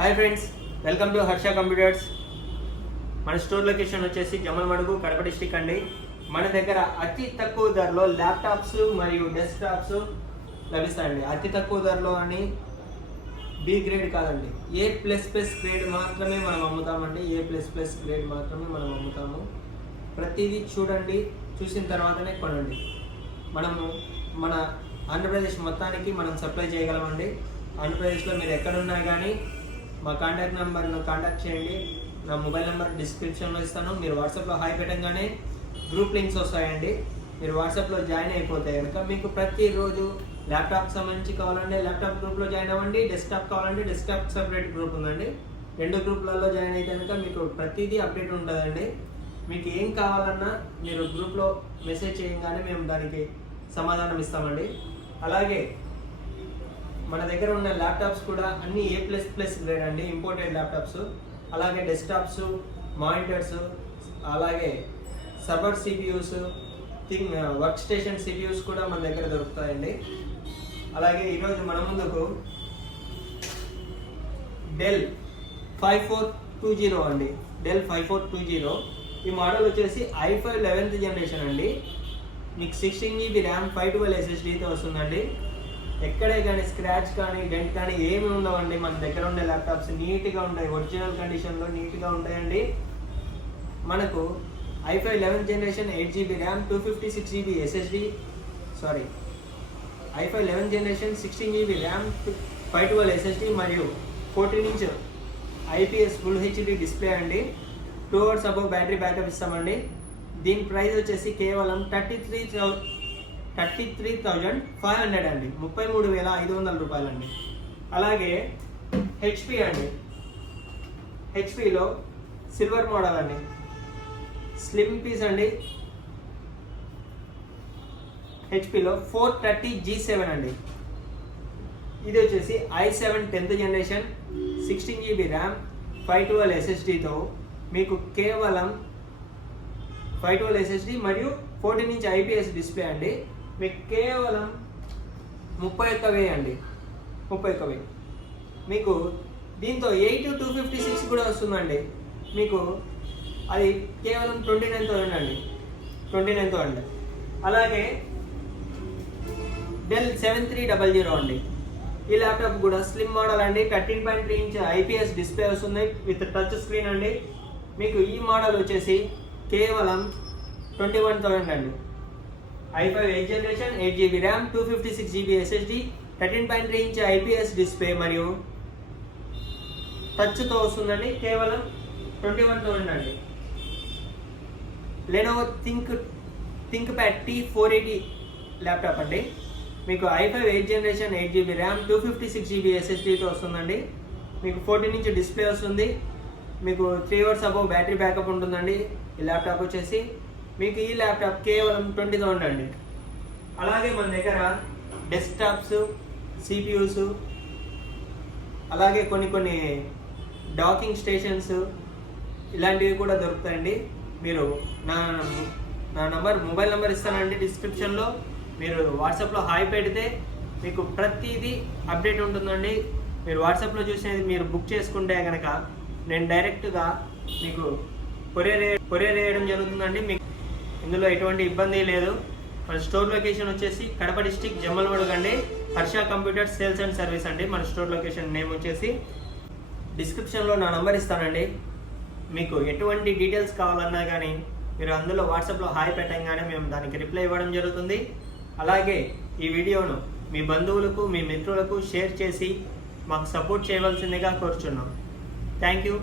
Hi friends, welcome to Harsha computers. మన store location వచ్చేసి Jammalamadugu, Kadapa district అండి. మన దగ్గర అతి తక్కువ ధరలో ల్యాప్టాప్స్ మరియు డెస్క్టాప్స్ లభిస్తాయండి. అతి తక్కువ ధరలో అని బి గ్రేడ్ కాదండి, A++ గ్రేడ్ మాత్రమే మనం అమ్ముతామండి. A++ గ్రేడ్ మాత్రమే మనం అమ్ముతాము. ప్రతిదీ చూడండి, చూసిన తర్వాతనే కొనండి. మనము మన ఆంధ్రప్రదేశ్ మొత్తానికి మనం సప్లై చేయగలమండి. ఆంధ్రప్రదేశ్లో మీరు ఎక్కడున్నా కానీ మా కాంటాక్ట్ నెంబర్ను కాంటాక్ట్ చేయండి. నా మొబైల్ నెంబర్ డిస్క్రిప్షన్లో ఇస్తాను. మీరు వాట్సాప్లో హాయ్ పెట్టగానే గ్రూప్ లింక్స్ వస్తాయండి. మీరు వాట్సాప్లో జాయిన్ అయిపోతే కనుక మీకు ప్రతిరోజు ల్యాప్టాప్ సంబంధించి కావాలంటే ల్యాప్టాప్ గ్రూప్లో జాయిన్ అవ్వండి. డెస్క్టాప్ కావాలంటే డెస్క్టాప్ సపరేట్ గ్రూప్ ఉందండి. 2 గ్రూప్లలో జాయిన్ అయితే కనుక మీకు ప్రతిదీ అప్డేట్ ఉంటుందండి. మీకు ఏం కావాలన్నా మీరు గ్రూప్లో మెసేజ్ చేయగానే మేము దానికి సమాధానం ఇస్తామండి. అలాగే మన దగ్గర ఉన్న ల్యాప్టాప్స్ కూడా అన్ని A++ గ్రేడ్ అండి, ఇంపోర్టెడ్ ల్యాప్టాప్స్. అలాగే డెస్క్టాప్స్, మానిటర్స్, అలాగే server CPUs, work station CPUs కూడా మన దగ్గర దొరుకుతాయండి. అలాగే ఈరోజు మన ముందుకు డెల్ 5420 అండి, డెల్ 5420. ఈ మోడల్ వచ్చేసి i5 11th జనరేషన్ అండి. మీకు 16 GB ర్యామ్ 512 SSDతో వస్తుందండి. ఎక్కడే కానీ స్క్రాచ్ కానీ డెంట్ కానీ ఏమి ఉండవండి. మన దగ్గర ఉండే ల్యాప్టాప్స్ నీట్గా ఉంటాయి, ఒరిజినల్ కండిషన్లో నీట్గా ఉంటాయండి. మనకు i5 11th generation 8 GB RAM 256 GB SSD, i5 11th generation 16 GB RAM 512 SSD మరియు 14" IPS ఫుల్ HD డిస్ప్లే అండి. 2 hours అబౌవ్ బ్యాటరీ బ్యాకప్ ఇస్తామండి. దీని ప్రైస్ వచ్చేసి కేవలం 33,500 అండి, 33,500 రూపాయలండి. అలాగే హెచ్పి అండి, హెచ్పిలో సిల్వర్ మోడల్ అండి, స్లిమ్ పీస్ అండి. హెచ్పిలో 430G7 అండి. ఇది వచ్చేసి i7 10th generation 16 GB RAM 512 SSDతో మీకు కేవలం 512 SSD మరియు 14" IPS డిస్ప్లే అండి. మీకు కేవలం 31,000 అండి, 31,000. మీకు దీంతో 8256 కూడా వస్తుందండి. మీకు అది కేవలం 29,000 అండి, 29,000. అలాగే డెల్ 7300 అండి. ఈ ల్యాప్టాప్ కూడా స్లిమ్ మోడల్ అండి, 13.3" IPS డిస్ప్లే వస్తుంది విత్ టచ్ స్క్రీన్ అండి. మీకు ఈ మోడల్ వచ్చేసి కేవలం 21,000 అండి. i5 8th generation 8 GB RAM 256 GB SSD 13.3" IPS display మరియు టచ్తో వస్తుందండి. కేవలం 21,000 అండి. లెనోవో థింక్ప్యాడ్ T480 ల్యాప్టాప్ అండి. మీకు i5 8th generation 8 GB RAM 256 GB SSDతో వస్తుందండి. మీకు 14" డిస్ప్లే వస్తుంది. మీకు 3 hours అబౌవ్ బ్యాటరీ బ్యాకప్ ఉంటుందండి. ఈ ల్యాప్టాప్ వచ్చేసి మీకు ఈ ల్యాప్టాప్ కేవలం 20,000 అండి. అలాగే మన దగ్గర డెస్క్టాప్స్, సిపియూస్, అలాగే కొన్ని డాకింగ్ స్టేషన్స్ ఇలాంటివి కూడా దొరుకుతాయండి. మీరు నా మొబైల్ నెంబర్ ఇస్తానండి డిస్క్రిప్షన్లో. మీరు వాట్సాప్లో హాయ్ పెడితే మీకు ప్రతిదీ అప్డేట్ ఉంటుందండి. మీరు వాట్సాప్లో చూసినది మీరు బుక్ చేసుకుంటే కనుక నేను డైరెక్ట్గా మీకు కొరియర్ వేయడం జరుగుతుందండి. మీకు ఇందులో ఎటువంటి ఇబ్బంది లేదు. మన స్టోర్ లొకేషన్ వచ్చేసి కడప డిస్ట్రిక్ట్ జమ్మలమడుగు అండి. Harsha computers sales and service అండి. మన స్టోర్ లొకేషన్ నేమ్ వచ్చేసి డిస్క్రిప్షన్లో నా నంబర్ ఇస్తానండి. మీకు ఎటువంటి డీటెయిల్స్ కావాలన్నా కానీ మీరు అందులో వాట్సాప్లో హాయ్ పెట్టంగానే మేము దానికి రిప్లై ఇవ్వడం జరుగుతుంది. అలాగే ఈ వీడియోను మీ బంధువులకు, మీ మిత్రులకు షేర్ చేసి మాకు సపోర్ట్ చేయవలసిందిగా కోరుచున్నాం. Thank you.